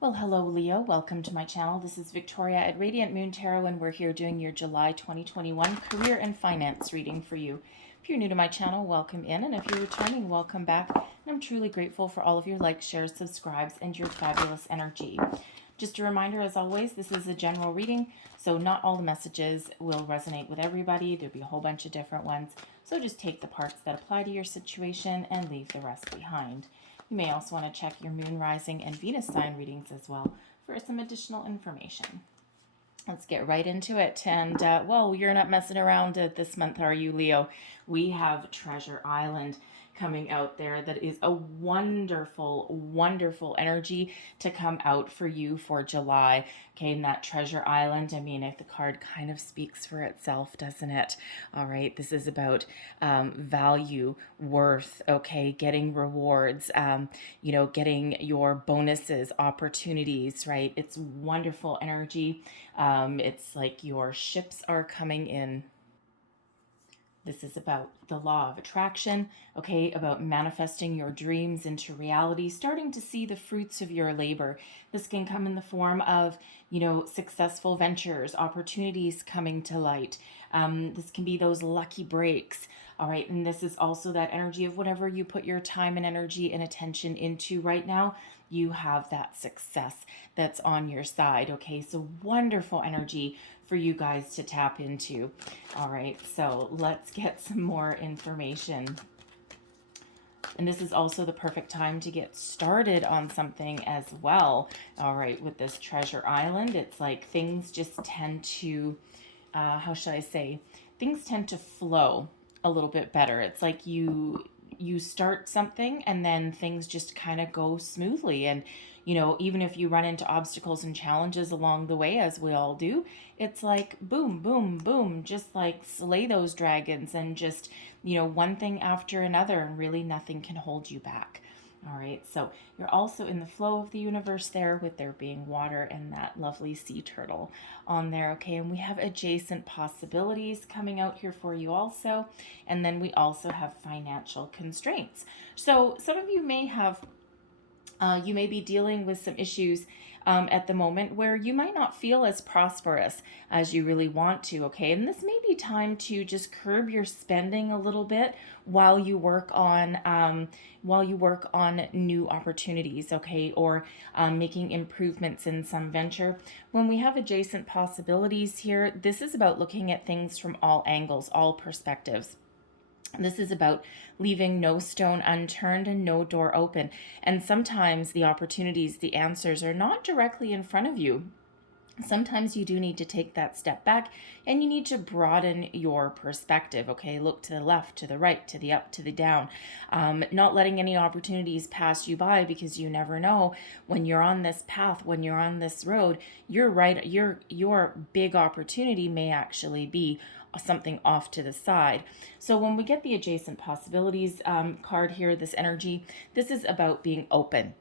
Well, hello, Leo. Welcome to my channel. This is Victoria at Radiant Moon Tarot, and we're here doing your July 2021 career and finance reading for you. If you're new to my channel, welcome in, and if you're returning, welcome back. And I'm truly grateful for all of your likes, shares, subscribes, and your fabulous energy. Just a reminder, as always, this is a general reading, so not all the messages will resonate with everybody. There'll be a whole bunch of different ones, so just take the parts that apply to your situation and leave the rest behind. You may also want to check your moon, rising, and Venus sign readings as well for some additional information. Let's get right into it. And, well, you're not messing around this month, are you, Leo? We have Treasure Island coming out there. That is a wonderful, wonderful energy to come out for you for July. Okay, and that Treasure Island, I mean, if the card kind of speaks for itself, doesn't it? All right, this is about value, worth, okay, getting rewards, getting your bonuses, opportunities, right? It's wonderful energy. It's like your ships are coming in. This is about the law of attraction, okay, about manifesting your dreams into reality, starting to see the fruits of your labor. This can come in the form of, successful ventures, opportunities coming to light. This can be those lucky breaks, all right, and this is also that energy of whatever you put your time and energy and attention into right now, you have that success that's on your side, okay? So wonderful energy for you guys to tap into. All right, so let's get some more information. And this is also the perfect time to get started on something as well. All right, with this Treasure Island, it's like things just tend to, how should I say, things tend to flow a little bit better. It's like you start something and then things just kind of go smoothly. And even if you run into obstacles and challenges along the way, as we all do, it's like boom, boom, boom, just like slay those dragons and just one thing after another, and really nothing can hold you back. All right, so you're also in the flow of the universe there, with there being water and that lovely sea turtle on there. Okay, and we have adjacent possibilities coming out here for you also. And then we also have financial constraints. So some of you may have you may be dealing with some issues at the moment where you might not feel as prosperous as you really want to, okay? And this may be time to just curb your spending a little bit while you work on new opportunities, okay? Or making improvements in some venture. When we have adjacent possibilities here, this is about looking at things from all angles, all perspectives. This is about leaving no stone unturned and no door open. And sometimes the opportunities, the answers are not directly in front of you. Sometimes you do need to take that step back and you need to broaden your perspective, okay? Look to the left, to the right, to the up, to the down. Not letting any opportunities pass you by, because you never know when you're on this path, when you're on this road, your big opportunity may actually be something off to the side. So when we get the adjacent possibilities card here, this energy, this is about being open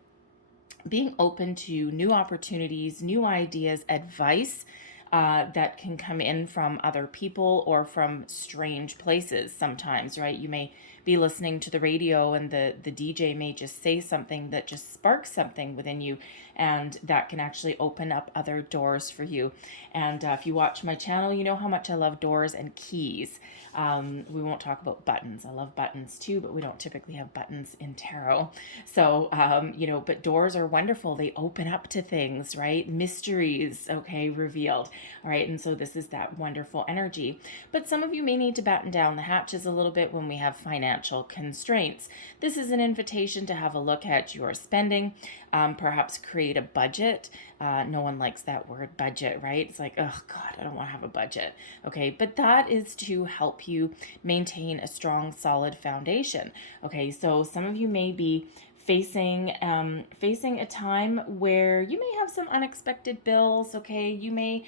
to new opportunities, new ideas, advice that can come in from other people or from strange places sometimes, right? You may be listening to the radio and the DJ may just say something that just sparks something within you, and that can actually open up other doors for you. And if you watch my channel, you know how much I love doors and keys. We won't talk about buttons. I love buttons too, but we don't typically have buttons in tarot. So, but doors are wonderful. They open up to things, right? Mysteries, okay, revealed. All right, and so this is that wonderful energy. But some of you may need to batten down the hatches a little bit when we have financial constraints. This is an invitation to have a look at your spending, perhaps create a budget. No one likes that word budget, right? It's like, oh God, I don't want to have a budget. Okay, but that is to help you maintain a strong, solid foundation. Okay, so some of you may be facing a time where you may have some unexpected bills. Okay, you may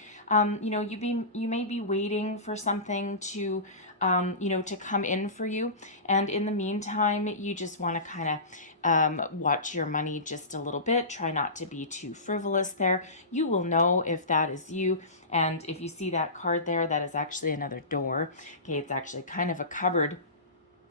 you may be waiting for something to to come in for you, and in the meantime you just want to kind of watch your money just a little bit. Try not to be too frivolous there. You will know if that is you. And if you see that card there, that is actually another door. Okay, it's actually kind of a cupboard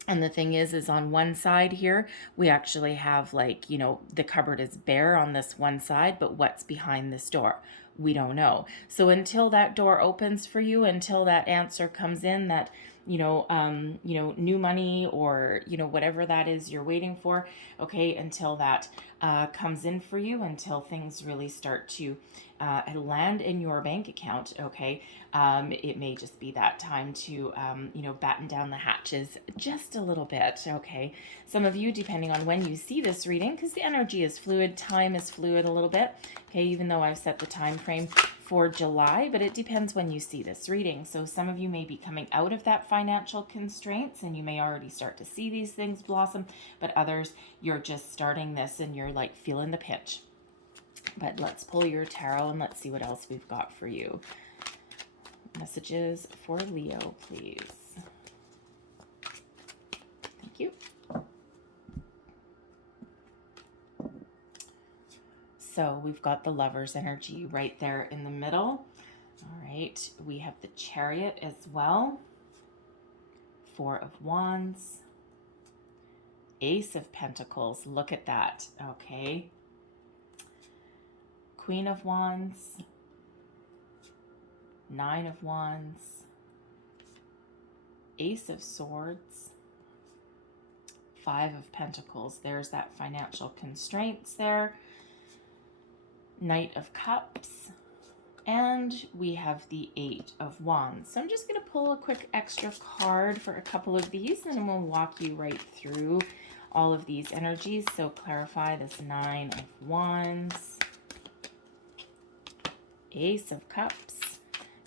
And the thing is on one side here, we actually have like, the cupboard is bare on this one side, but what's behind this door? We don't know. So until that door opens for you, until that answer comes in, that, new money or, whatever that is you're waiting for, okay, until that comes in for you, until things really start to land in your bank account, okay, it may just be that time to, batten down the hatches just a little bit, okay. Some of you, depending on when you see this reading, because the energy is fluid, time is fluid a little bit, okay, even though I've set the time frame for July, but it depends when you see this reading. So some of you may be coming out of that financial constraints and you may already start to see these things blossom, but others, you're just starting this and you're like feeling the pinch. But let's pull your tarot and let's see what else we've got for you. Messages for Leo, please. Thank you. So we've got the Lover's energy right there in the middle. All right, we have the Chariot as well. Four of Wands. Ace of Pentacles, look at that, okay. Queen of Wands. Nine of Wands. Ace of Swords. Five of Pentacles, there's that financial constraints there. Knight of Cups, and we have the Eight of Wands. So I'm just going to pull a quick extra card for a couple of these, and then we'll walk you right through all of these energies. So clarify this Nine of Wands, Ace of Cups,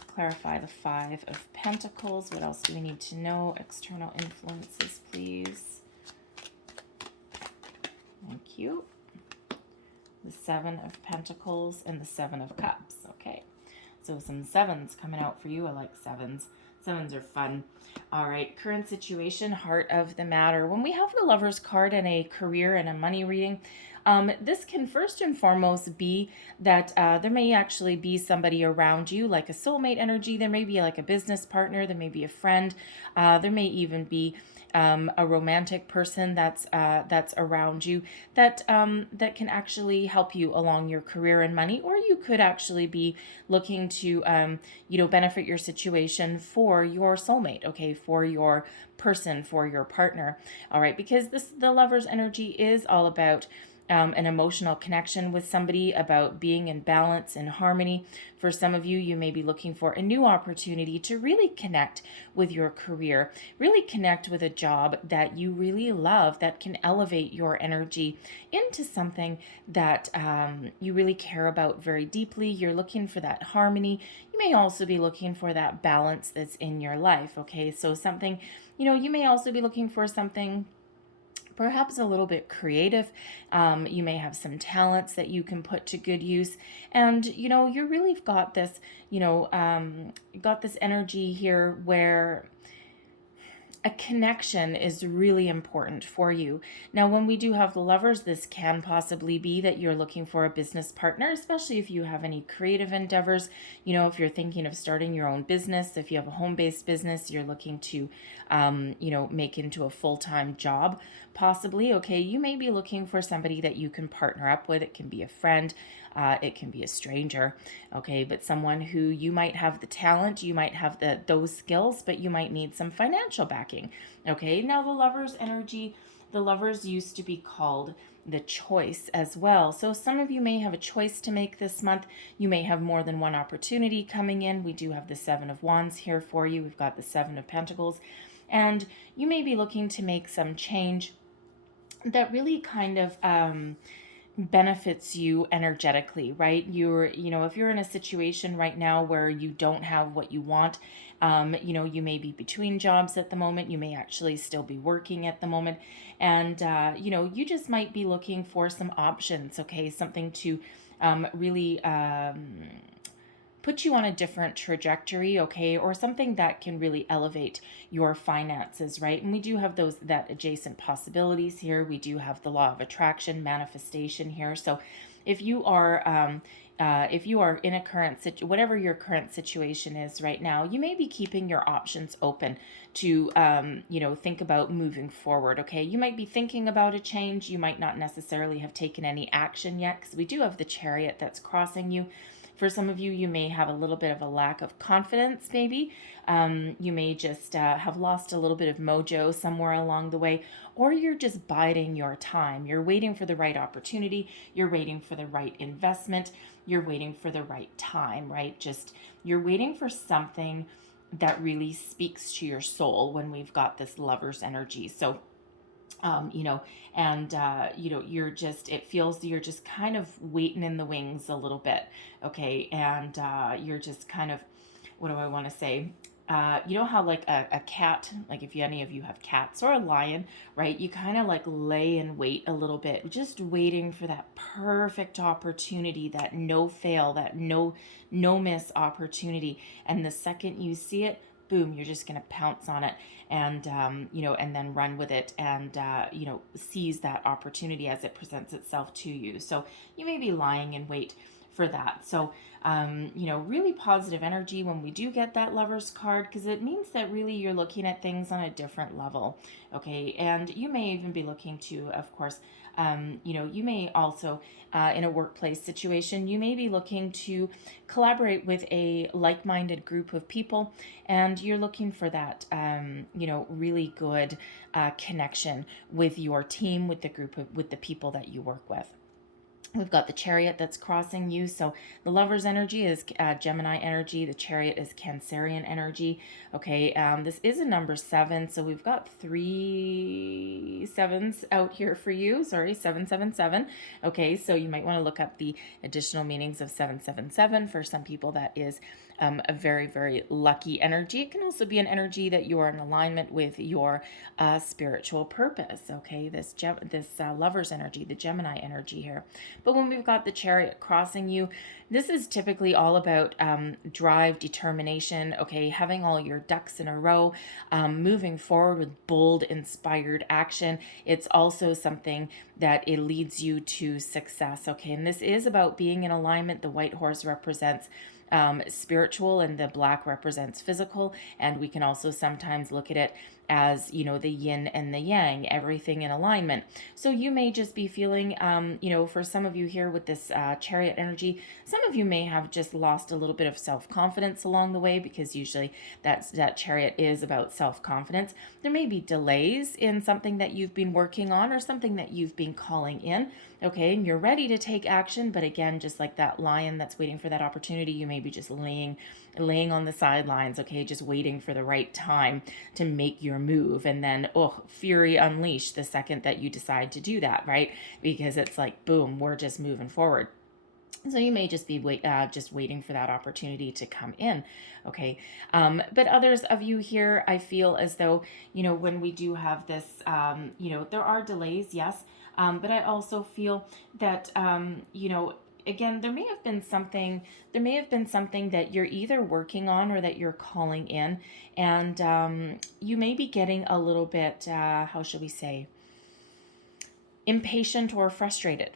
clarify the Five of Pentacles. What else do we need to know? External influences, please. Thank you. The Seven of Pentacles and the Seven of Cups. Okay, so some sevens coming out for you. I like sevens. Sevens are fun. All right, current situation, heart of the matter. When we have the Lover's card in a career and a money reading, this can first and foremost be that there may actually be somebody around you, like a soulmate energy. There may be like a business partner. There may be a friend. There may even be a romantic person that's around you that can actually help you along your career and money, or you could actually be looking to benefit your situation for your soulmate, okay, for your person, for your partner. All right, because the Lover's energy is all about an emotional connection with somebody, about being in balance and harmony. For some of you, you may be looking for a new opportunity to really connect with your career, really connect with a job that you really love, that can elevate your energy into something that you really care about very deeply. You're looking for that harmony. You may also be looking for that balance that's in your life, okay? So something, you may also be looking for something perhaps a little bit creative. You may have some talents that you can put to good use. And, you really got this, got this energy here where a connection is really important for you. Now, when we do have the Lovers, this can possibly be that you're looking for a business partner, especially if you have any creative endeavors. If you're thinking of starting your own business, if you have a home-based business, you're looking to, make into a full-time job, possibly. Okay, you may be looking for somebody that you can partner up with. It can be a friend. It can be a stranger, okay, but someone who you might have the talent, you might have those skills, but you might need some financial backing, okay? Now, the Lover's energy, the Lovers used to be called the choice as well. So some of you may have a choice to make this month. You may have more than one opportunity coming in. We do have the Seven of Wands here for you. We've got the Seven of Pentacles, and you may be looking to make some change that really kind of benefits you energetically, right? If you're in a situation right now where you don't have what you want, you may be between jobs at the moment, you may actually still be working at the moment, and you just might be looking for some options, okay? Something to really put you on a different trajectory, okay, or something that can really elevate your finances, right? And we do have that adjacent possibilities here. We do have the law of attraction, manifestation here. So if you are in a whatever your current situation is right now, you may be keeping your options open to, think about moving forward. Okay. You might be thinking about a change. You might not necessarily have taken any action yet, because we do have the Chariot that's crossing you. For some of you, you may have a little bit of a lack of confidence, maybe. You may just have lost a little bit of mojo somewhere along the way, or you're just biding your time. You're waiting for the right opportunity. You're waiting for the right investment. You're waiting for the right time, right? Just you're waiting for something that really speaks to your soul when we've got this lover's energy. So it feels you're just kind of waiting in the wings a little bit. Okay. And you're just kind of, what do I want to say? You know how like a cat, like if any of you have cats, or a lion, right? You kind of like lay in wait a little bit, just waiting for that perfect opportunity, that no fail, that no miss opportunity. And the second you see it, boom, you're just going to pounce on it, and and then run with it, and seize that opportunity as it presents itself to you. So you may be lying in wait for that. So really positive energy when we do get that Lover's card, because it means that really you're looking at things on a different level. Okay. And you may even be looking to, of course, you may also, in a workplace situation, you may be looking to collaborate with a like-minded group of people, and you're looking for that, really good connection with your team, with the people that you work with. We've got the Chariot that's crossing you. So the Lover's energy is Gemini energy. The Chariot is Cancerian energy. Okay, this is a number 7. So we've got 3 sevens out here for you. Sorry, 777. Okay, so you might want to look up the additional meanings of 777. For some people, that is a very, very lucky energy. It can also be an energy that you are in alignment with your spiritual purpose. Okay, this Lover's energy, the Gemini energy here. But when we've got the Chariot crossing you, this is typically all about drive, determination, okay, having all your ducks in a row, moving forward with bold, inspired action. It's also something that it leads you to success, okay? And this is about being in alignment. The white horse represents spiritual, and the black represents physical. And we can also sometimes look at it as, the yin and the yang, everything in alignment. So you may just be feeling, for some of you here with this Chariot energy, some of you may have just lost a little bit of self-confidence along the way, because usually that Chariot is about self-confidence. There may be delays in something that you've been working on, or something that you've been calling in. Okay, and you're ready to take action, but again, just like that lion that's waiting for that opportunity, you may be just laying on the sidelines, okay, just waiting for the right time to make your move. And then, fury unleashed the second that you decide to do that, right? Because it's like, boom, we're just moving forward. So you may just be just waiting for that opportunity to come in, okay? But others of you here, I feel as though, when we do have this, there are delays, yes, but I also feel that, again, there may have been something that you're either working on or that you're calling in, and you may be getting a little bit, how shall we say, impatient or frustrated.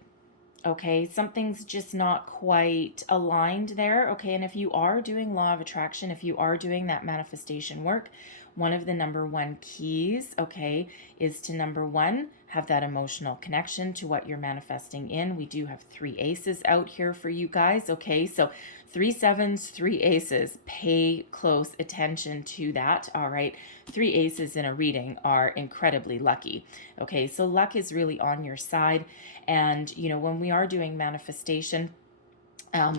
Okay, something's just not quite aligned there. Okay, and if you are doing law of attraction, if you are doing that manifestation work, one of the number 1 keys, okay, is to number 1, have that emotional connection to what you're manifesting in. We do have 3 aces out here for you guys. Okay, so 3 sevens, 3 aces. Pay close attention to that. All right, 3 aces in a reading are incredibly lucky. Okay, so luck is really on your side. And, when we are doing manifestation,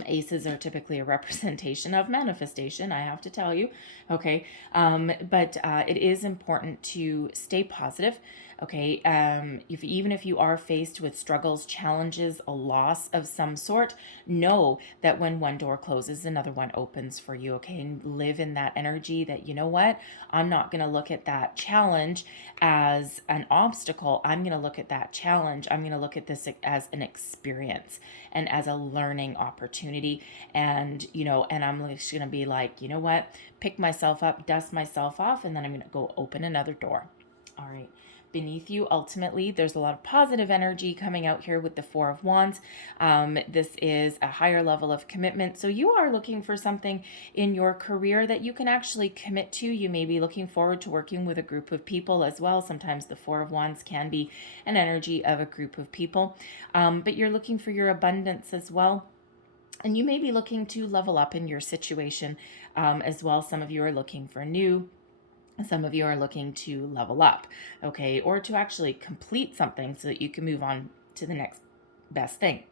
aces are typically a representation of manifestation, I have to tell you. Okay, but it is important to stay positive. Okay, even if you are faced with struggles, challenges, a loss of some sort, know that when one door closes, another one opens for you. Okay, and live in that energy that, you know what, I'm not going to look at that challenge as an obstacle. I'm going to look at that challenge. I'm going to look at this as an experience and as a learning opportunity. And, and I'm just going to be like, you know what, pick myself up, dust myself off, and then I'm going to go open another door. All right. beneath you. Ultimately, there's a lot of positive energy coming out here with the Four of Wands. This is a higher level of commitment. So you are looking for something in your career that you can actually commit to. You may be looking forward to working with a group of people as well. Sometimes the Four of Wands can be an energy of a group of people, but you're looking for your abundance as well. And you may be looking to level up in your situation as well. Some of you are looking for new. Some of you are looking to level up, okay, or to actually complete something so that you can move on to the next best thing.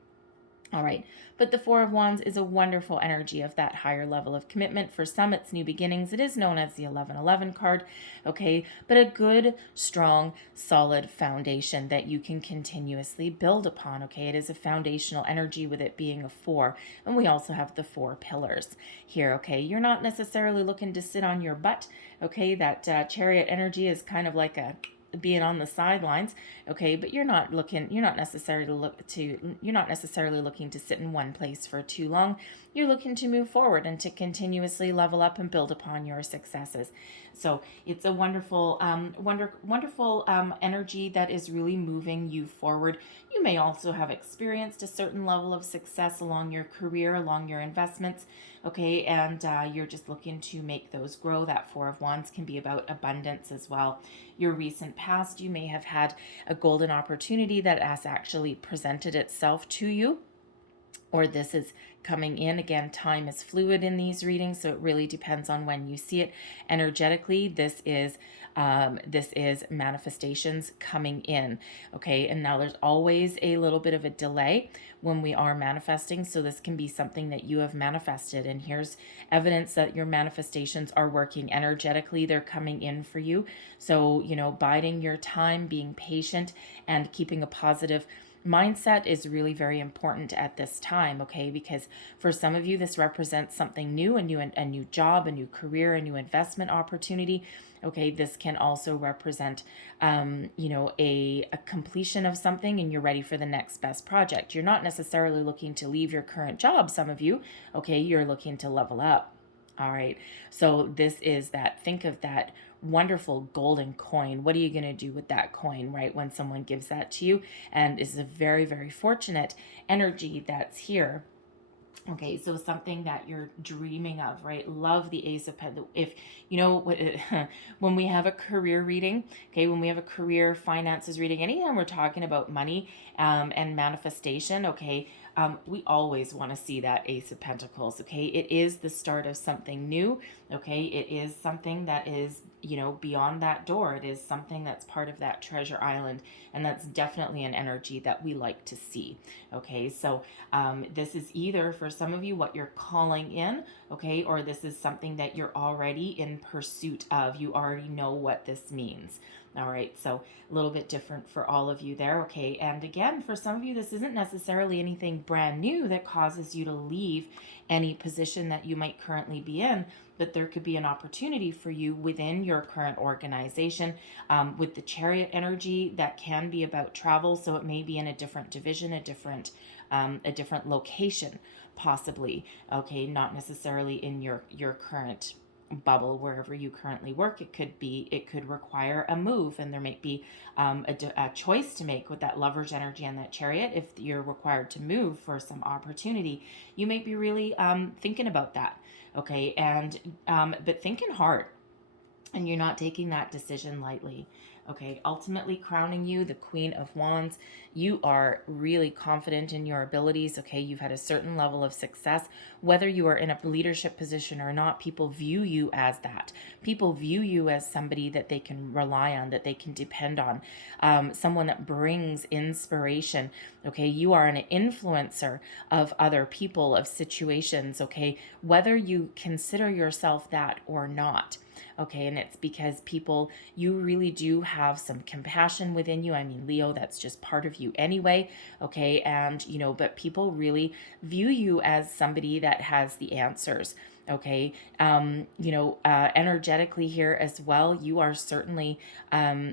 All right, but the Four of Wands is a wonderful energy of that higher level of commitment. For some, it's new beginnings. It is known as the 1111 card, okay, but a good, strong, solid foundation that you can continuously build upon, okay? It is a foundational energy with it being a 4, and we also have the 4 pillars here, okay? You're not necessarily looking to sit on your butt, okay? That Chariot energy is kind of like a being on the sidelines, okay, but you're not necessarily looking to sit in one place for too long. You're looking to move forward and to continuously level up and build upon your successes. So it's a wonderful energy that is really moving you forward. You may also have experienced a certain level of success along your career, along your investments, okay, and you're just looking to make those grow. That Four of Wands can be about abundance as well. Your recent past, you may have had a golden opportunity that has actually presented itself to you, or this is coming in. Again, time is fluid in these readings, so it really depends on when you see it. Energetically, this is manifestations coming in, okay? And now there's always a little bit of a delay when we are manifesting, so this can be something that you have manifested, and here's evidence that your manifestations are working energetically. They're coming in for you. So, biding your time, being patient, and keeping a positive mindset is really very important at this time, okay? Because for some of you, this represents something new, a new job, a new career, a new investment opportunity. Okay, this can also represent, a completion of something, and you're ready for the next best project. You're not necessarily looking to leave your current job, some of you, okay? You're looking to level up. All right, so this is that, think of that wonderful golden coin. What are you going to do with that coin, right, when someone gives that to you? And this is a very, very fortunate energy that's here. Okay, so something that you're dreaming of, right? Love the Ace of Pentacles. If when we have a career reading, okay, when we have a career finances reading, anytime we're talking about money and manifestation, okay, we always want to see that Ace of Pentacles, okay? It is the start of something new, okay? It is something that is, beyond that door. It is something that's part of that treasure island, and that's definitely an energy that we like to see, okay? So this is either, for some of you, what you're calling in, okay, or this is something that you're already in pursuit of. You already know what this means. All right, so a little bit different for all of you there, okay? And again, for some of you, this isn't necessarily anything brand new that causes you to leave any position that you might currently be in, but there could be an opportunity for you within your current organization. With the Chariot energy, that can be about travel, so it may be in a different division, a different location, possibly, okay? Not necessarily in your current bubble wherever you currently work. It could require a move, and there might be a choice to make with that Lover's energy and that Chariot. If you're required to move for some opportunity, you may be really thinking about that, okay? And but thinking hard, and you're not taking that decision lightly. Okay, ultimately crowning you the Queen of Wands. You are really confident in your abilities, okay? You've had a certain level of success. Whether you are in a leadership position or not, people view you as that. People view you as somebody that they can rely on, that they can depend on, someone that brings inspiration, okay? You are an influencer of other people, of situations, okay? Whether you consider yourself that or not. Okay, and it's because you really do have some compassion within you. I mean, Leo, that's just part of you anyway. Okay, and but people really view you as somebody that has the answers. Okay, energetically here as well, you are certainly,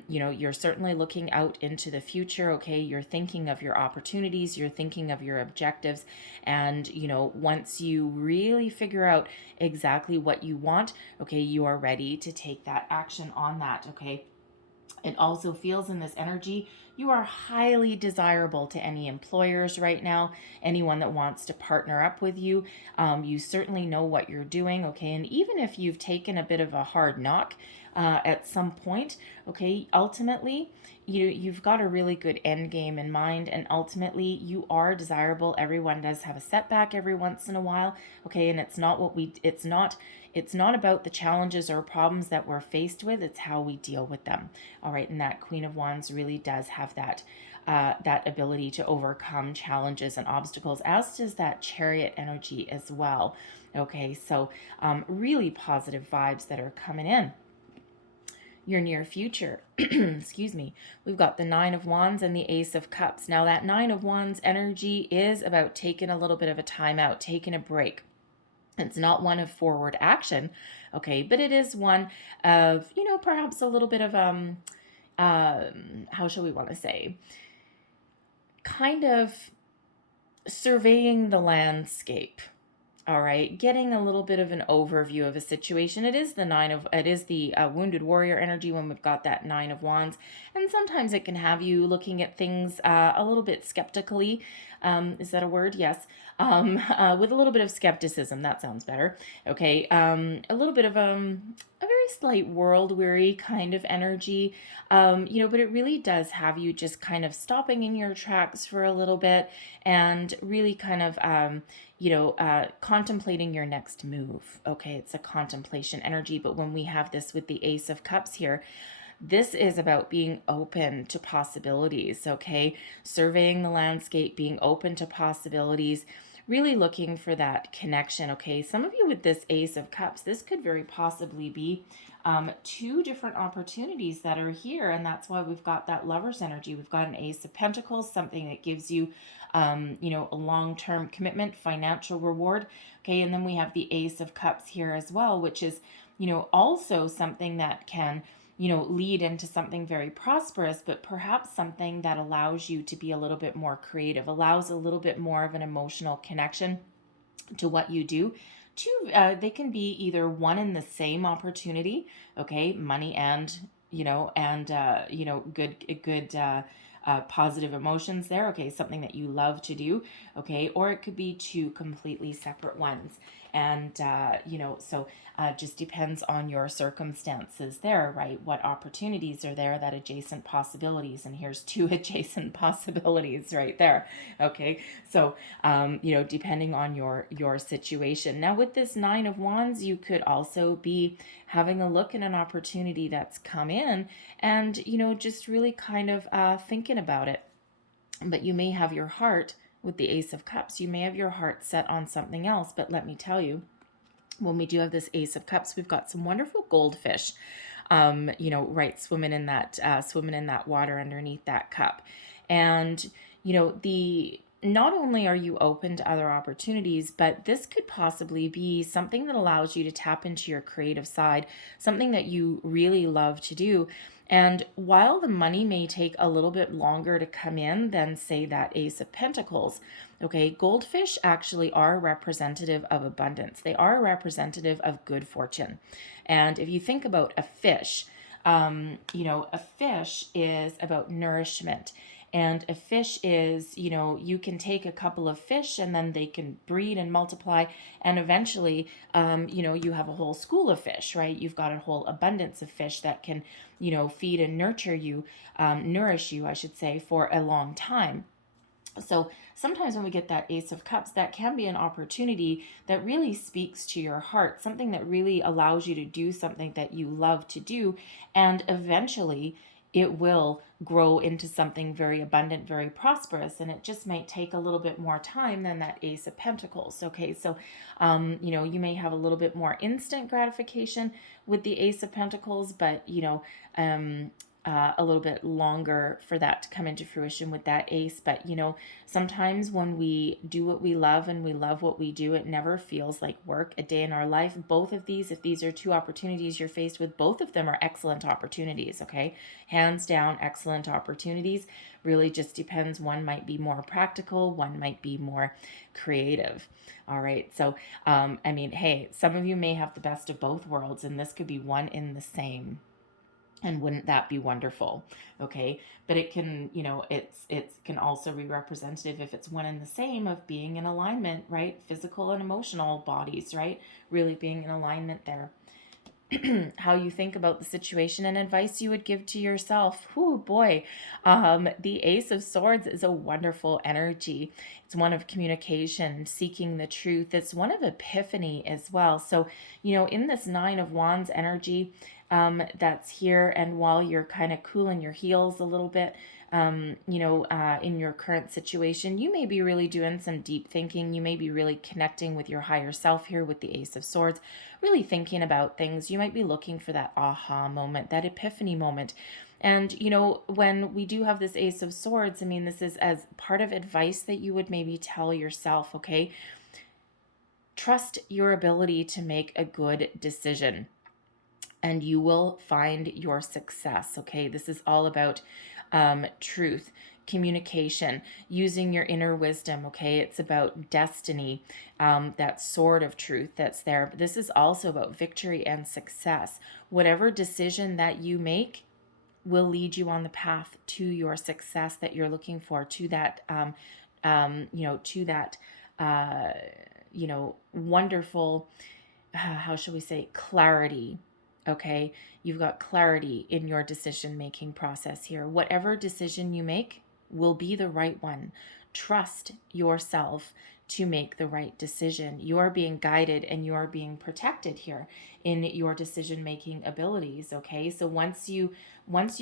you're certainly looking out into the future. Okay, you're thinking of your opportunities, you're thinking of your objectives, and once you really figure out exactly what you want, okay, you are ready to take that action on that. Okay. It also feels in this energy you are highly desirable to any employers right now, anyone that wants to partner up with you. You certainly know what you're doing, okay? And even if you've taken a bit of a hard knock at some point, okay, ultimately you've got a really good end game in mind, and ultimately you are desirable. Everyone does have a setback every once in a while, okay? And it's not about the challenges or problems that we're faced with, it's how we deal with them. All right, and that Queen of Wands really does have that ability to overcome challenges and obstacles, as does that Chariot energy as well. Okay, so really positive vibes that are coming in your near future. Excuse me. We've got the Nine of Wands and the Ace of Cups. Now that Nine of Wands energy is about taking a little bit of a time out, taking a break. It's not one of forward action, okay, but it is one of, perhaps a little bit of how shall we want to say, kind of surveying the landscape. All right, getting a little bit of an overview of a situation. It is the wounded warrior energy when we've got that Nine of Wands, and sometimes it can have you looking at things a little bit skeptically. Is that a word? Yes. With a little bit of skepticism. That sounds better. Okay. A little bit of a very slight world weary kind of energy. But it really does have you just kind of stopping in your tracks for a little bit and really kind of contemplating your next move. Okay, it's a contemplation energy, but when we have this with the Ace of Cups here, this is about being open to possibilities, okay? Surveying the landscape, being open to possibilities, really looking for that connection, okay? Some of you with this Ace of Cups, this could very possibly be two different opportunities that are here, and that's why we've got that Lover's energy. We've got an Ace of Pentacles, something that gives you a long-term commitment, financial reward, okay? And then we have the Ace of Cups here as well, which is, also something that can, lead into something very prosperous, but perhaps something that allows you to be a little bit more creative, allows a little bit more of an emotional connection to what you do. They can be either one in the same opportunity, okay, money and, good positive emotions there, okay, something that you love to do, okay, or it could be two completely separate ones. And, just depends on your circumstances there, right? What opportunities are there, that adjacent possibilities. And here's two adjacent possibilities right there. Okay. So, depending on your situation. Now with this Nine of Wands, you could also be having a look at an opportunity that's come in and, just really kind of thinking about it. But you may have your heart with the Ace of Cups. You may have your heart set on something else, but let me tell you, when we do have this Ace of Cups, we've got some wonderful goldfish, swimming in that water underneath that cup. And, not only are you open to other opportunities, but this could possibly be something that allows you to tap into your creative side, something that you really love to do. And while the money may take a little bit longer to come in than, say, that Ace of Pentacles, okay, goldfish actually are representative of abundance. They are representative of good fortune. And if you think about a fish, a fish is about nourishment. And a fish is, you can take a couple of fish and then they can breed and multiply. And eventually, you have a whole school of fish, right? You've got a whole abundance of fish that can, feed and nourish you, I should say, for a long time. So sometimes when we get that Ace of Cups, that can be an opportunity that really speaks to your heart, something that really allows you to do something that you love to do. And eventually it will grow into something very abundant, very prosperous. And it just might take a little bit more time than that Ace of Pentacles. Okay, so, you may have a little bit more instant gratification with the Ace of Pentacles, but, a little bit longer for that to come into fruition with that ace. But, sometimes when we do what we love and we love what we do, it never feels like work a day in our life. Both of these, if these are two opportunities you're faced with, both of them are excellent opportunities, okay? Hands down, excellent opportunities. Really just depends. One might be more practical, one might be more creative. All right. So, hey, some of you may have the best of both worlds, and this could be one in the same. And wouldn't that be wonderful? Okay. But it can, it can also be representative if it's one and the same of being in alignment, right? Physical and emotional bodies, right? Really being in alignment there. How you think about the situation and advice you would give to yourself. Oh boy. The Ace of Swords is a wonderful energy. It's one of communication, seeking the truth. It's one of epiphany as well. So, in this Nine of Wands energy, that's here, and while you're kind of cooling your heels a little bit, in your current situation, you may be really doing some deep thinking. You may be really connecting with your higher self here with the Ace of Swords, really thinking about things. You might be looking for that aha moment, that epiphany moment. And, when we do have this Ace of Swords, I mean, this is as part of advice that you would maybe tell yourself, okay? Trust your ability to make a good decision, and you will find your success, okay? This is all about truth, communication, using your inner wisdom, okay? It's about destiny, that sword of truth that's there. But this is also about victory and success. Whatever decision that you make will lead you on the path to your success that you're looking for, to that, wonderful, how shall we say, clarity. Okay, you've got clarity in your decision-making process here. Whatever decision you make will be the right one. Trust yourself to make the right decision. You are being guided and you are being protected here in your decision-making abilities, okay? So once you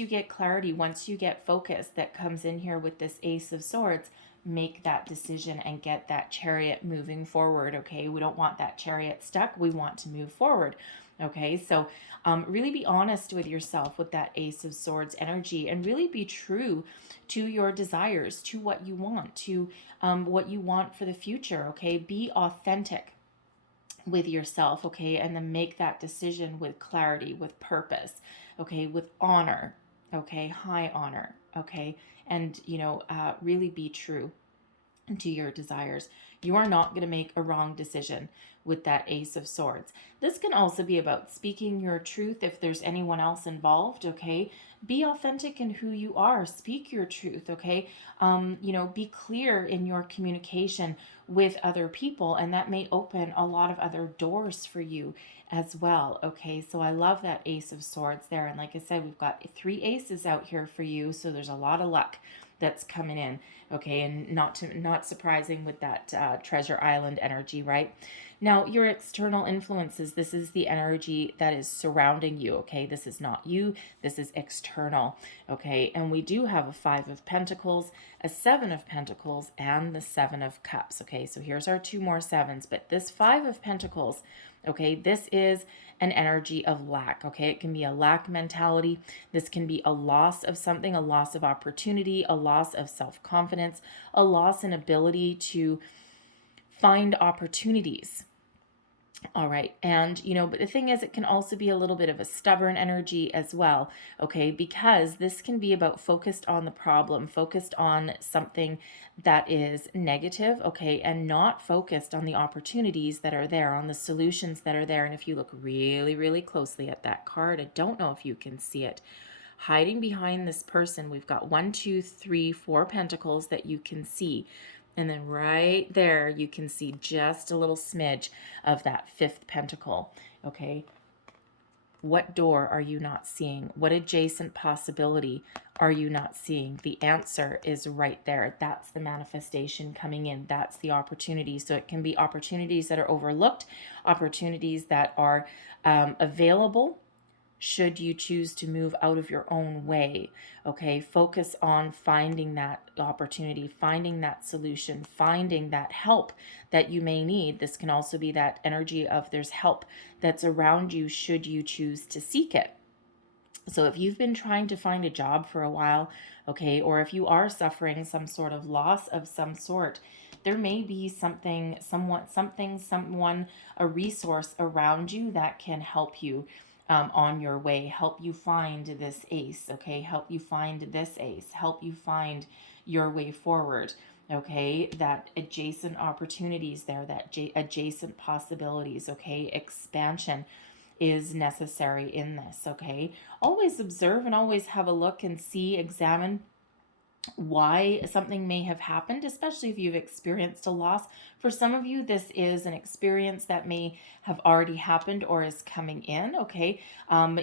get clarity, once you get focus that comes in here with this Ace of Swords, make that decision and get that chariot moving forward, okay? We don't want that chariot stuck. We want to move forward. Okay, so really be honest with yourself with that Ace of Swords energy, and really be true to your desires, to what you want, to what you want for the future. Okay, be authentic with yourself. Okay, and then make that decision with clarity, with purpose. Okay, with honor. Okay, high honor. Okay, and really be true to your desires. You are not going to make a wrong decision with that Ace of Swords. This can also be about speaking your truth if there's anyone else involved, okay? Be authentic in who you are. Speak your truth, okay? Be clear in your communication with other people, and that may open a lot of other doors for you as well, okay? So I love that Ace of Swords there. And like I said, we've got 3 aces out here for you, so there's a lot of luck that's coming in, okay? And not surprising with that Treasure Island energy, right? Now, your external influences, this is the energy that is surrounding you, okay? This is not you, this is external, okay? And we do have a 5 of Pentacles, a 7 of Pentacles, and the 7 of Cups, okay? So here's our 2 more 7s, but this 5 of Pentacles, okay, this is an energy of lack, okay? It can be a lack mentality. This can be a loss of something, a loss of opportunity, a loss of self-confidence, a loss in ability to find opportunities. All right. And, but the thing is, it can also be a little bit of a stubborn energy as well. Okay. Because this can be about focused on the problem, focused on something that is negative. Okay. And not focused on the opportunities that are there, on the solutions that are there. And if you look really, really closely at that card, I don't know if you can see it. Hiding behind this person, we've got 1, 2, 3, 4 pentacles that you can see. And then right there, you can see just a little smidge of that 5th pentacle, okay? What door are you not seeing? What adjacent possibility are you not seeing? The answer is right there. That's the manifestation coming in. That's the opportunity. So it can be opportunities that are overlooked, opportunities that are available, should you choose to move out of your own way, okay? Focus on finding that opportunity, finding that solution, finding that help that you may need. This can also be that energy of there's help that's around you should you choose to seek it. So if you've been trying to find a job for a while, okay, or if you are suffering some sort of loss of some sort, there may be someone, a resource around you that can help you on your way, help you find this ace, okay? Help you find this ace, help you find your way forward, okay? That adjacent opportunities there, that adjacent possibilities, okay? Expansion is necessary in this, okay? Always observe and always have a look and see, examine why something may have happened, especially if you've experienced a loss. For some of you, this is an experience that may have already happened or is coming in, okay?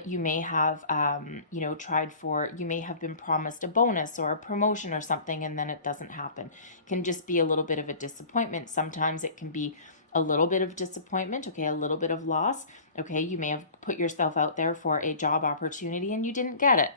You may have, you may have been promised a bonus or a promotion or something, and then it doesn't happen. It can just be a little bit of a disappointment. Sometimes it can be a little bit of disappointment, okay, a little bit of loss, okay? You may have put yourself out there for a job opportunity and you didn't get it.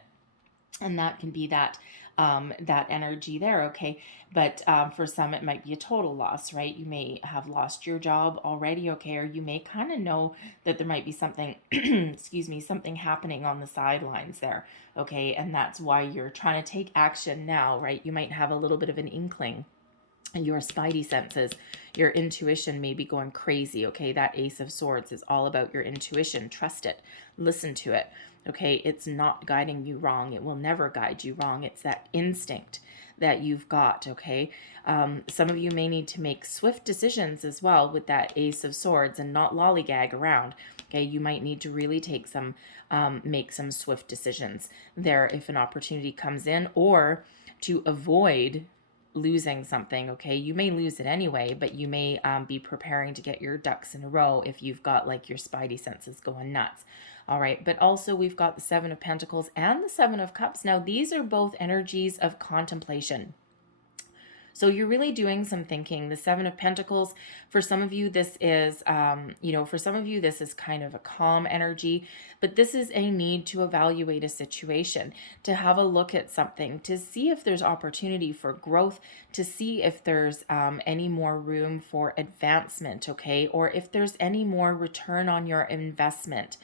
And that can be that energy there, okay? But for some, it might be a total loss, right? You may have lost your job already, okay? Or you may kind of know that there might be something, excuse me, something happening on the sidelines there, okay? And that's why you're trying to take action now, right? You might have a little bit of an inkling. Your spidey senses, your intuition may be going crazy, okay? That Ace of Swords is all about your intuition. Trust it. Listen to it, okay? It's not guiding you wrong. It will never guide you wrong. It's that instinct that you've got, okay? Some of you may need to make swift decisions as well with that Ace of Swords and not lollygag around, okay? You might need to really make some swift decisions there if an opportunity comes in, or to avoid losing something, okay? You may lose it anyway, but you may be preparing to get your ducks in a row if you've got like your spidey senses going nuts. All right, but also we've got the Seven of Pentacles and the Seven of Cups. Now, these are both energies of contemplation. So you're really doing some thinking. The Seven of Pentacles, for some of you, this is, for some of you, this is kind of a calm energy, but this is a need to evaluate a situation, to have a look at something, to see if there's opportunity for growth, to see if there's any more room for advancement, okay? Or if there's any more return on your investment.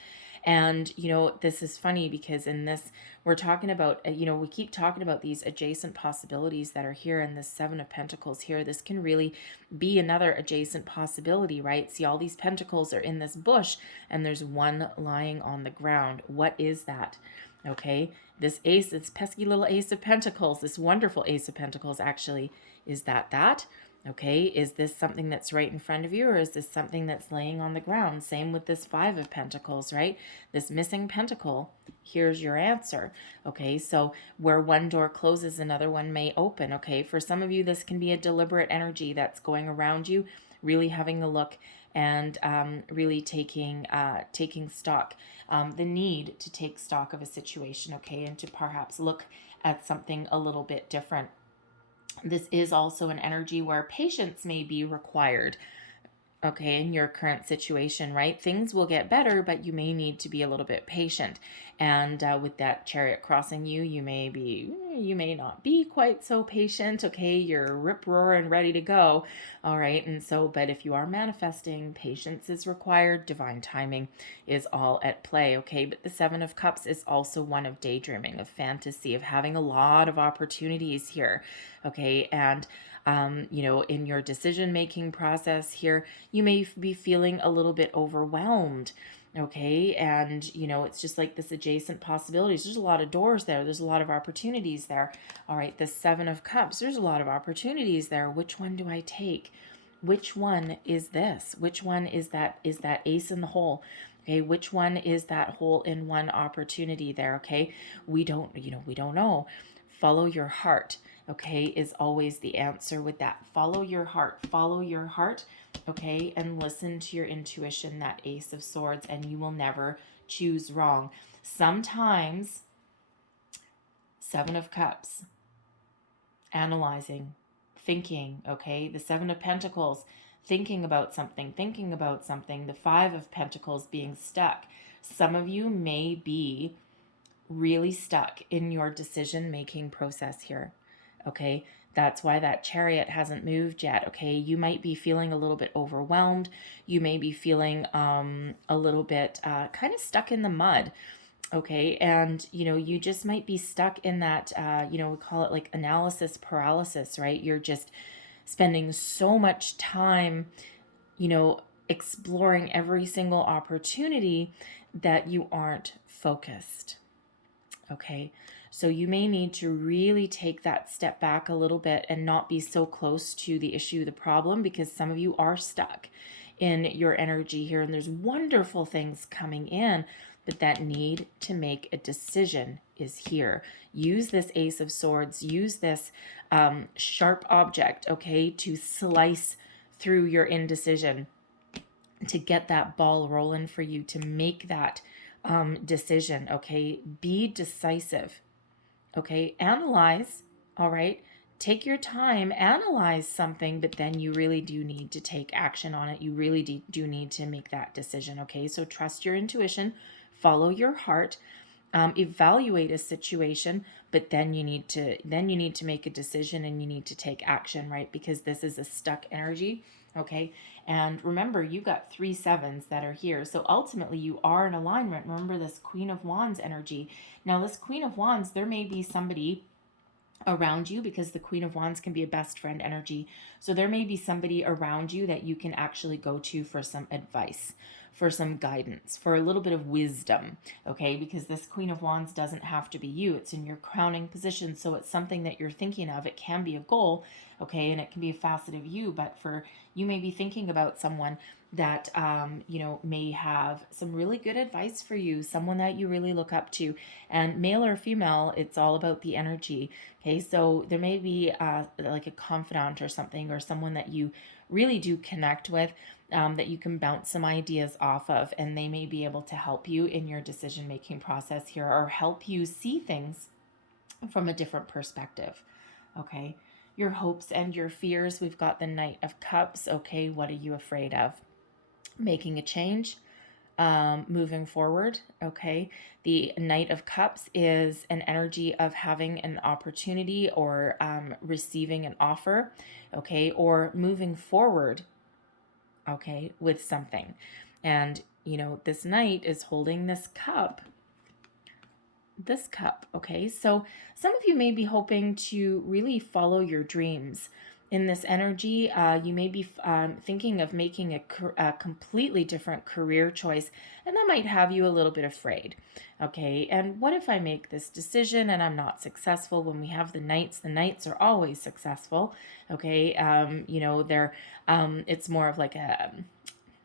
And, this is funny because in this, we're talking about, we keep talking about these adjacent possibilities that are here in this Seven of Pentacles here. This can really be another adjacent possibility, right? See, all these pentacles are in this bush and there's one lying on the ground. What is that? Okay, this ace, this pesky little Ace of Pentacles, this wonderful Ace of Pentacles actually, is that? Okay, is this something that's right in front of you, or is this something that's laying on the ground? Same with this Five of Pentacles, right? This missing pentacle, here's your answer. Okay, so where one door closes, another one may open. Okay, for some of you, this can be a deliberate energy that's going around you, really having a look and really taking stock, the need to take stock of a situation, okay, and to perhaps look at something a little bit different. This is also an energy where patience may be required, okay, in your current situation, right? Things will get better, but you may need to be a little bit patient. And with that Chariot crossing you, you may not be quite so patient, okay? You're rip-roaring, ready to go, all right? And so, but if you are manifesting, patience is required, divine timing is all at play, okay? But the Seven of Cups is also one of daydreaming, of fantasy, of having a lot of opportunities here, okay? And in your decision-making process here, you may be feeling a little bit overwhelmed, okay? And, it's just like this adjacent possibilities. There's a lot of doors there. There's a lot of opportunities there. All right, the Seven of Cups, there's a lot of opportunities there. Which one do I take? Which one is this? Which one is that ace in the hole? Okay, which one is that hole in one opportunity there, okay? We don't know. Follow your heart, okay, is always the answer with that. Follow your heart, okay, and listen to your intuition, that Ace of Swords, and you will never choose wrong. Sometimes, Seven of Cups, analyzing, thinking, okay, the Seven of Pentacles, thinking about something, the Five of Pentacles, being stuck. Some of you may be really stuck in your decision-making process here, okay? That's why that Chariot hasn't moved yet, okay? You might be feeling a little bit overwhelmed. You may be feeling a little bit kind of stuck in the mud, okay? And, you just might be stuck in that, we call it like analysis paralysis, right? You're just spending so much time, exploring every single opportunity that you aren't focused. Okay, so you may need to really take that step back a little bit and not be so close to the issue, the problem, because some of you are stuck in your energy here, and there's wonderful things coming in, but that need to make a decision is here. Use this Ace of Swords, use this sharp object, okay, to slice through your indecision, to get that ball rolling for you, to make that decision, okay? Be decisive, okay? Analyze, all right? Take your time, analyze something, but then you really do need to take action on it. You really do need to make that decision, okay? So trust your intuition, follow your heart, evaluate a situation, but then you need to make a decision, and you need to take action, right? Because this is a stuck energy, okay? And remember, you got 3 sevens that are here, so ultimately you are in alignment. Remember this Queen of Wands energy. Now this Queen of Wands, there may be somebody around you, because the Queen of Wands can be a best friend energy. So there may be somebody around you that you can actually go to for some advice, for some guidance, for a little bit of wisdom, okay? Because this Queen of Wands doesn't have to be you. It's in your crowning position, so it's something that you're thinking of. It can be a goal, okay? And it can be a facet of you, but you may be thinking about someone that, may have some really good advice for you, someone that you really look up to. And male or female, it's all about the energy, okay? So there may be like a confidant or something, or someone that you really do connect with, that you can bounce some ideas off of, and they may be able to help you in your decision-making process here, or help you see things from a different perspective, okay? Your hopes and your fears, we've got the Knight of Cups, okay? What are you afraid of? Making a change, moving forward, okay? The Knight of Cups is an energy of having an opportunity, or receiving an offer, okay? Or moving forward, okay, with something. And, this Knight is holding this cup, okay? So some of you may be hoping to really follow your dreams. In this energy, you may be thinking of making a completely different career choice, and that might have you a little bit afraid, okay? And what if I make this decision and I'm not successful? When we have the Knights are always successful, okay? It's more of like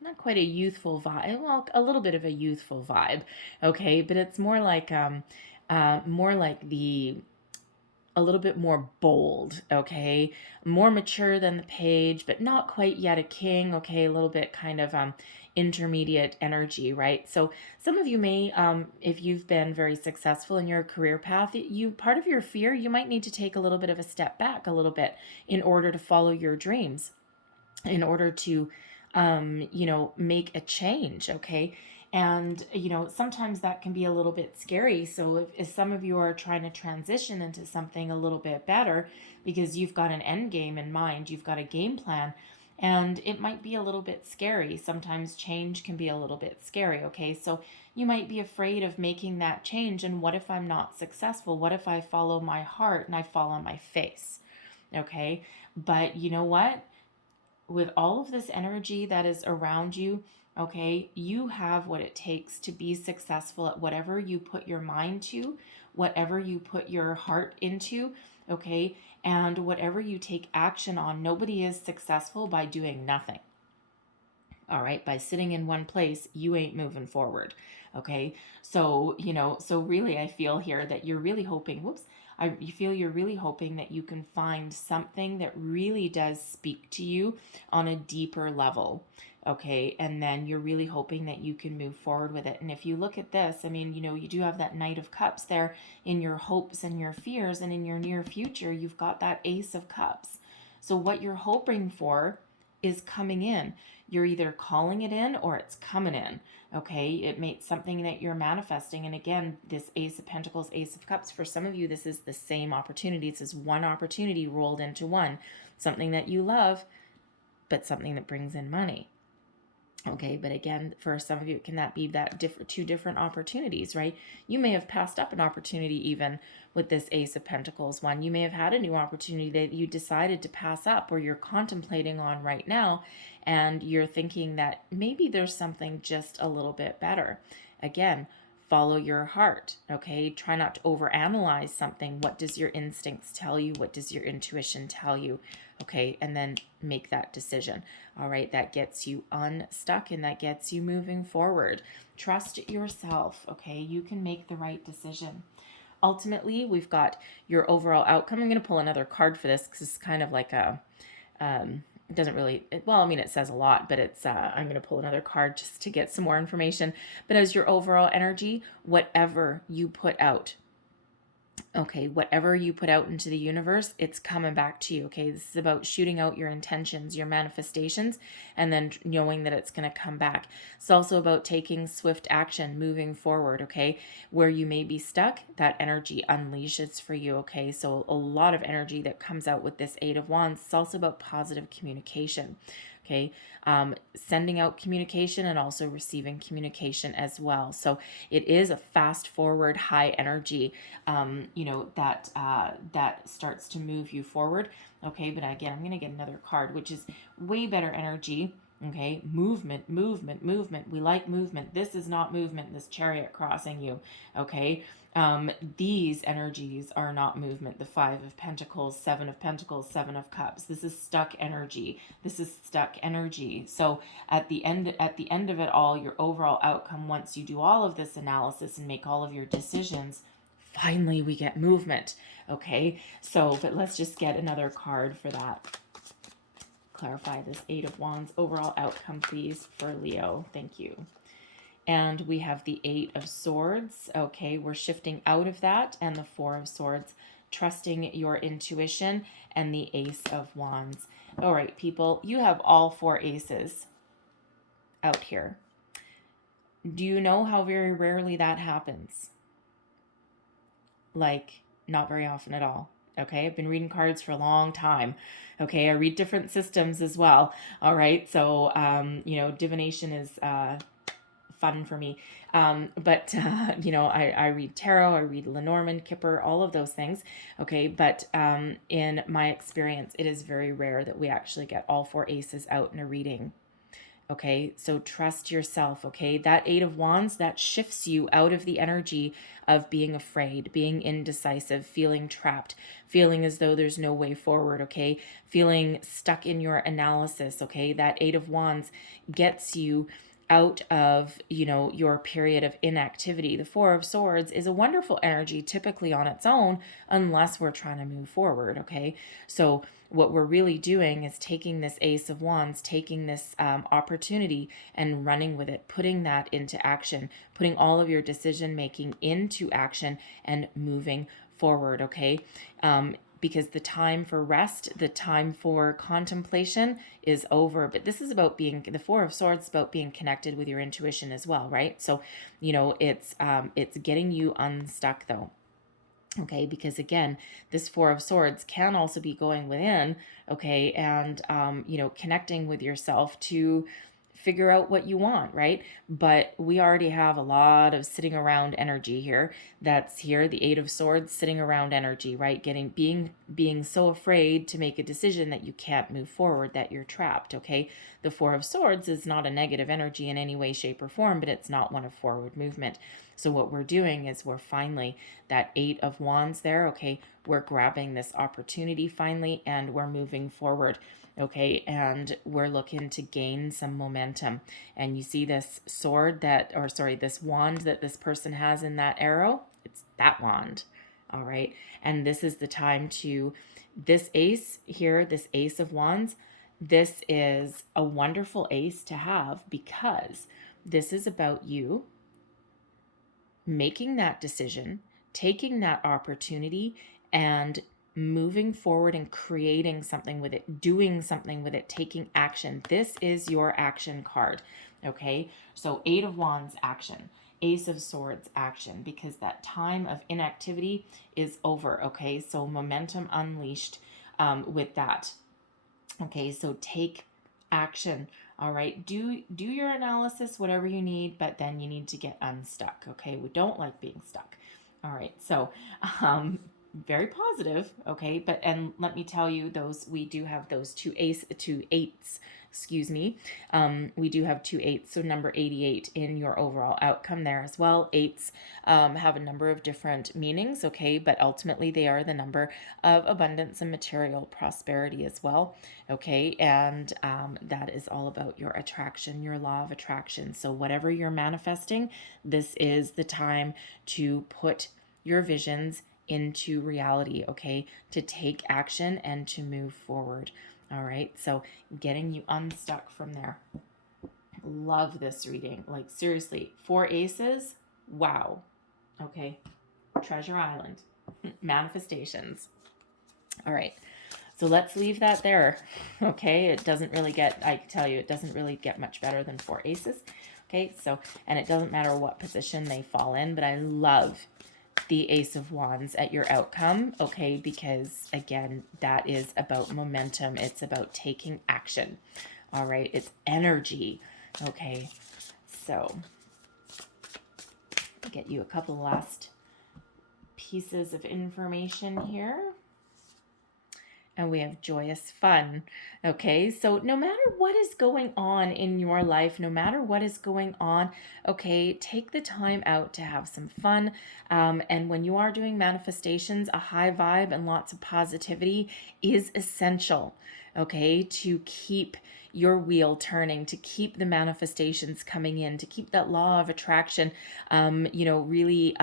not quite a youthful vibe, well, a little bit of a youthful vibe, okay? But it's more like a little bit more bold, okay? More mature than the Page, but not quite yet a king, okay? A little bit kind of intermediate energy, right? So some of you may, if you've been very successful in your career path, part of your fear, you might need to take a little bit of a step back a little bit in order to follow your dreams, in order to, make a change, okay? And, sometimes that can be a little bit scary. So if some of you are trying to transition into something a little bit better, because you've got an end game in mind, you've got a game plan, and it might be a little bit scary. Sometimes change can be a little bit scary, okay? So you might be afraid of making that change. And what if I'm not successful? What if I follow my heart and I fall on my face, okay? But you know what? With all of this energy that is around you, okay, you have what it takes to be successful at whatever you put your mind to, whatever you put your heart into, okay, and whatever you take action on. Nobody is successful by doing nothing. All right, by sitting in one place, you ain't moving forward, okay? So, so really I feel here that you're really hoping, you feel you're really hoping that you can find something that really does speak to you on a deeper level, okay? And then you're really hoping that you can move forward with it. And if you look at this, I mean, you do have that Knight of Cups there in your hopes and your fears, and in your near future, you've got that Ace of Cups. So what you're hoping for is coming in. You're either calling it in or it's coming in, okay? It makes something that you're manifesting. And again, this Ace of Pentacles, Ace of Cups, for some of you, this is the same opportunity. This is one opportunity rolled into one. Something that you love, but something that brings in money. Okay, but again, for some of you, can that be that two different opportunities, right? You may have passed up an opportunity even with this Ace of Pentacles one. You may have had a new opportunity that you decided to pass up, or you're contemplating on right now, and you're thinking that maybe there's something just a little bit better. Again, follow your heart, okay? Try not to overanalyze something. What does your instincts tell you? What does your intuition tell you? okay, and then make that decision. All right, that gets you unstuck and that gets you moving forward. Trust yourself, okay? You can make the right decision. Ultimately, we've got your overall outcome. I'm going to pull another card for this because it's kind of like a, it doesn't really, well, I mean, it says a lot, but it's, I'm going to pull another card just to get some more information. But as your overall energy, whatever you put out, okay, whatever you put out into the universe, it's coming back to you. Okay, this is about shooting out your intentions, your manifestations, and then knowing that it's going to come back. It's also about taking swift action, moving forward. Okay, where you may be stuck, that energy unleashes for you. Okay, so a lot of energy that comes out with this Eight of Wands. It's also about positive communication. Okay, sending out communication and also receiving communication as well. So it is a fast forward, high energy, that starts to move you forward. Okay, but again, I'm going to get another card, which is way better energy. Okay, movement, movement, movement. We like movement. This is not movement, this Chariot crossing you. Okay, these energies are not movement. The Five of Pentacles, Seven of Pentacles, Seven of Cups. This is stuck energy. This is stuck energy. So at the end of it all, your overall outcome, once you do all of this analysis and make all of your decisions, finally we get movement. Okay, so but let's just get another card for that. Clarify this Eight of Wands overall outcome, please, for Leo. Thank you. And we have the Eight of Swords. Okay, we're shifting out of that, and the Four of Swords, trusting your intuition, and the Ace of Wands. All right, people, you have all four aces out here. Do you know how very rarely that happens? Like, not very often at all. Okay, I've been reading cards for a long time. Okay, I read different systems as well. All right, so divination is fun for me. I read tarot, I read Lenormand, Kipper, all of those things. Okay, but in my experience, it is very rare that we actually get all four aces out in a reading. Okay, so trust yourself. Okay, that Eight of Wands, that shifts you out of the energy of being afraid, being indecisive, feeling trapped, feeling as though there's no way forward. Okay, feeling stuck in your analysis. Okay, that Eight of Wands gets you out of, your period of inactivity. The Four of Swords is a wonderful energy typically on its own, unless we're trying to move forward. Okay, so what we're really doing is taking this Ace of Wands, taking this opportunity and running with it, putting that into action, putting all of your decision making into action and moving forward. Okay, because the time for rest, the time for contemplation is over. But this is about the Four of Swords is about being connected with your intuition as well, right? So, it's getting you unstuck though. Okay, because again, this Four of Swords can also be going within, okay, and connecting with yourself to figure out what you want, right? But we already have a lot of sitting around energy here. That's here, the Eight of Swords, sitting around energy, right? Being so afraid to make a decision that you can't move forward, that you're trapped, okay? The Four of Swords is not a negative energy in any way, shape, or form, but it's not one of forward movement. So what we're doing is we're finally, that Eight of Wands there, okay, we're grabbing this opportunity finally, and we're moving forward. Okay, and we're looking to gain some momentum. And you see this this wand that this person has in that arrow? It's that wand. All right, and this is the time this ace here, this Ace of Wands, this is a wonderful ace to have because this is about you making that decision, taking that opportunity, and moving forward and creating something with it, doing something with it, taking action. This is your action card. Okay, so Eight of Wands, action. Ace of Swords, action, because that time of inactivity is over. Okay, so momentum unleashed with that. Okay, so take action. All right, do your analysis, whatever you need, but then you need to get unstuck. Okay, we don't like being stuck. All right, so very positive. Okay, and let me tell you, we do have those two eights excuse me. We do have 2 8s, so number 88 in your overall outcome there as well. 8s have a number of different meanings, okay, but ultimately they are the number of abundance and material prosperity as well, okay, and that is all about your attraction, your law of attraction. So whatever you're manifesting, this is the time to put your visions into reality, okay, to take action and to move forward. All right, so getting you unstuck from there. Love this reading. Like, seriously, 4 aces. Wow. Okay. Treasure Island. Manifestations. All right. So let's leave that there. Okay. It doesn't really get, I can tell you, it doesn't really get much better than 4 aces. Okay. So, and it doesn't matter what position they fall in, but I love the Ace of Wands at your outcome, okay, because again, that is about momentum. It's about taking action. All right, it's energy. Okay, so I'll get you a couple last pieces of information here. And we have joyous fun. Okay, so no matter what is going on in your life, no matter what is going on, okay, take the time out to have some fun. And when you are doing manifestations, a high vibe and lots of positivity is essential, okay, to keep your wheel turning, to keep the manifestations coming in, to keep that law of attraction, really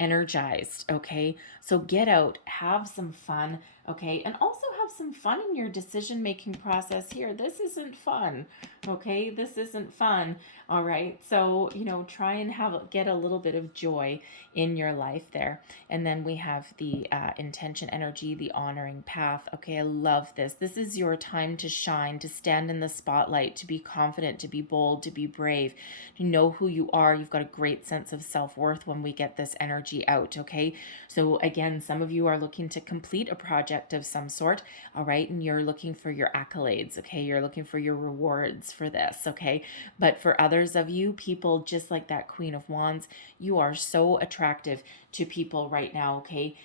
energized, okay? So get out, have some fun, okay? And also have some fun in your decision-making process here. This isn't fun, okay? This isn't fun, all right? So, try and get a little bit of joy in your life there. And then we have the intention energy, the honoring path. Okay, I love this. This is your time to shine, to stand in the spotlight, to be confident, to be bold, to be brave, to know who you are. You've got a great sense of self-worth when we get this energy out, okay? So again, some of you are looking to complete a project of some sort, all right? And you're looking for your accolades, okay? You're looking for your rewards for this, okay? But for others of you, people just like that Queen of Wands, you are so attractive to people right now, okay?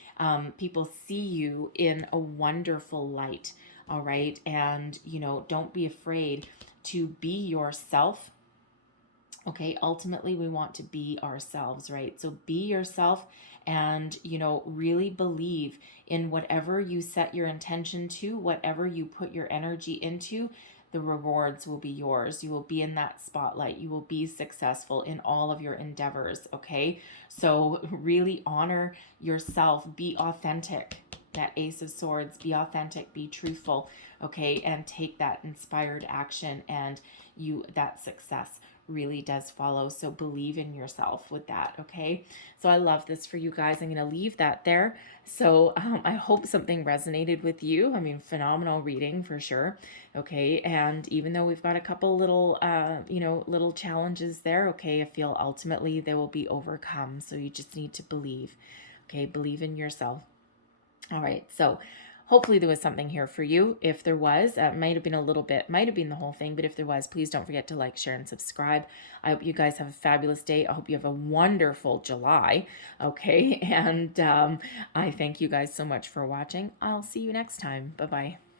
People see you in a wonderful light, all right? And, don't be afraid to be yourself. Okay, ultimately we want to be ourselves, right? So be yourself and, really believe in whatever you set your intention to, whatever you put your energy into, the rewards will be yours. You will be in that spotlight. You will be successful in all of your endeavors, okay? So really honor yourself. Be authentic. That Ace of Swords, be authentic, be truthful, okay? And take that inspired action, and that success really does follow. So believe in yourself with that, okay? So I love this for you guys. I'm going to leave that there. So I hope something resonated with you. I mean, phenomenal reading for sure, okay? And even though we've got a couple little, little challenges there, okay, I feel ultimately they will be overcome. So you just need to believe, okay? Believe in yourself. All right, so hopefully there was something here for you. If there was, might have been the whole thing, but if there was, please don't forget to like, share, and subscribe. I hope you guys have a fabulous day. I hope you have a wonderful July, okay? And I thank you guys so much for watching. I'll see you next time. Bye-bye.